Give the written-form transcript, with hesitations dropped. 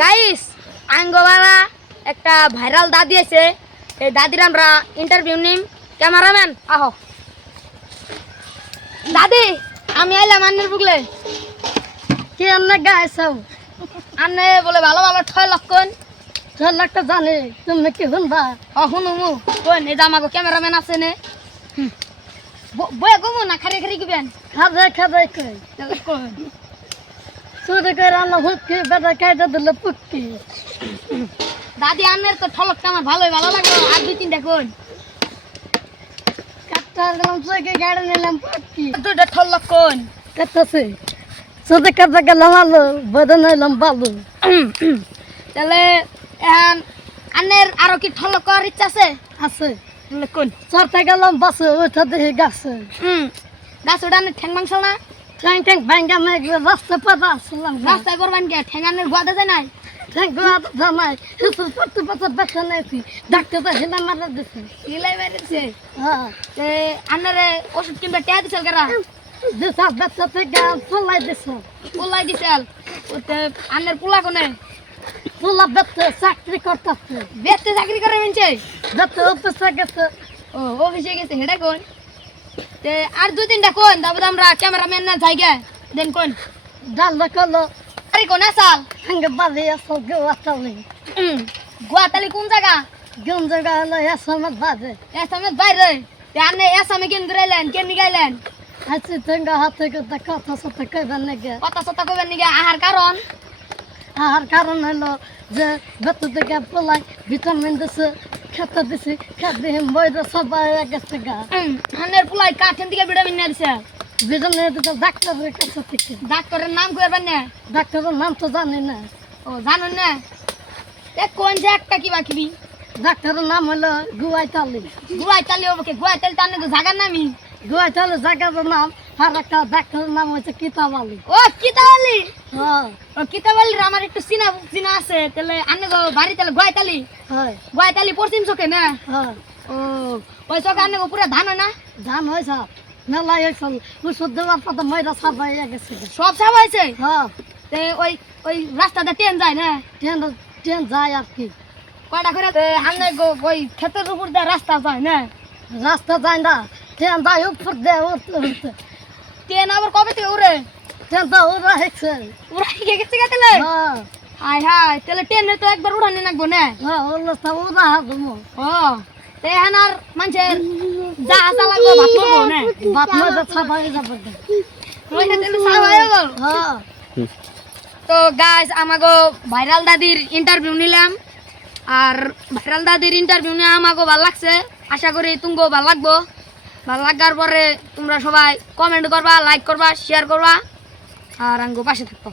Guys আঙ্গবালা একটা viral দাদি আছে, এই দাদির আমরা ইন্টারভিউ নিম। ক্যামেরাম্যান আহো। দাদি আমি আইলাম আন্নের বুগলে। কি আন্না গাইছাও? আন্নে বলে ভালো ভালো 6 লক্ষণ 6 লাখটা জানে তুমি কি শুনবা? শুনুমু কোন এই জামাগো ক্যামেরাম্যান আছে নে। বয়ে কমু না খারে খারি কিবেন খাবে খাবে কই কোন চুরি করে আনলো হুক্কি বেটা কাইটা দিলে পুক্কি। দাদি আন্নের তো ঠলকটা আমার ভালোই ভালো লাগলো। আর 2-3টা কোন কাটটা দিলাম চুকে গাড়ি নিলাম পুক্কি। 2টা ঠলক কোন কাটতেছে চুরি কাটতে গেলাম আলো বদন হইলাম বালু। তাহলে এখন আন্নের আরো কি ঠলক করার ইচ্ছা আছে? আছে কোন চড়তে গেলাম বাসে ওইটা দেখি গাছে গাছ ওটা ঠ্যাং মাংস না ঠ্যাং ঠ্যাং ভাঙ্গা মেঘ রাস্তা পাতা আসলাম রাস্তায় করবেন কে ঠ্যাঙানের গোয়াতে যায় নাই ঠ্যাং গোয়া জামাই হিসু পড়তে পড়তে বেসা নাইছি ডাক্তার তো হিলা মারা দিছে। হিলাই বেড়েছে হ্যাঁ আন্নারে ওষুধ কিনবে টেয়া দিছিল কারা দিশা বেসা থেকে চলাই দিছে পোলাই দিছিল ওতে আন্নের পোলা কোনে পোলা বেতে চাকরি করতেছে বেতে চাকরি করে মেনছে বেতে অফিসে গেছে। ও অফিসে গেছে হেডা কোন তে আর 2-3টা কোন তারপর আমরা ক্যামেরাম্যান না জায়গা দেন কোন ডাল কলো আরে কোন আসাল সঙ্গে বাজে আসল গোয়া চালি গোয়াতালি কোন জায়গা গম জায়গা হলো এসমত বাজে এসামে বাইরে তে আন্নে এসামে কেন গরাইলেন কেন নিগাইলেন আছি সঙ্গে হাতে কথা সাথে কইবার নাকি কথা সতা কইবেন নিগা আহার কারণ আর কারণ হলো যে বেতু থেকে পোলাই ভিটামিন দিছে খেতে দিছি খেতে বইটা সবাই গেছে গা আন্নের পোলাই কাঠেন দিকে ভিটামিন না দিছে ভিটামিন দিতে ডাক্তারের কাছে থেকে ডাক্তারের নাম কইবেন না ডাক্তারের নাম তো জানি না। ও জানুন না এ কোন যে একটা কিবা কিবি ডাক্তারের নাম হলো গুয়াইতালি। গুয়াইতালি ওকে গুয়াইতালি তার নাকি জাগার নামই গুয়াইতালি জায়গার নাম আর একটা ডাক্তারের নাম হচ্ছে কিতাবালি। ও কিতাবালি হ্যাঁ ও কিতাবালির আমার একটু চিনা আছে তাহলে আন্নে গো বাড়ি তাহলে গুয়াইতালি হয় গুয়াইতালি পশ্চিম চোখে না হ্যাঁ ও ওই চোখে আন্নে গো পুরা ধান হয় না ধান হয়েছে মেলা হয়েছে ওষুধ দেওয়ার পর ময়দা সাবাই গেছে। সব সব হয়েছে হ্যাঁ তে ওই ওই রাস্তাতে ট্রেন যায় না ট্রেন ট্রেন যায় আর কি কয়টা করে আন্নে গো ওই ক্ষেতের উপর দিয়ে রাস্তা যায় না রাস্তা যায় না ট্রেন যায় উপর দেয় উঠতে উঠতে ট্রেন আবার কবে থেকে উড়ে ট্রেন তো ওরা হেঁকছে। উড়াই গেছে তাহলে হ্যাঁ হাই হাই তাহলে ট্রেনে তো একবার উড়ানি লাগবো না হ্যাঁ ওরা তো ওরা হাসবো ও তে এখন আর মানুষের জাহাজ চালাবো ভাত করবো না বাত ময়দা সাবাই যাবে। ওইটা তাহলে সারা হয়ে গেল। হ্যাঁ তো গাইস আমাগো ভাইরাল দাদির ইন্টারভিউ নিলাম আর ভাইরাল দাদির ইন্টারভিউ নিয়ে আমাগো ভালো লাগছে। আশা করি তুমগো ভালো লাগবো। ভালো লাগার পরে তোমরা সবাই কমেন্ট করবা, লাইক করবা, শেয়ার করবা আর আঙ্গো পাশে থাকবো।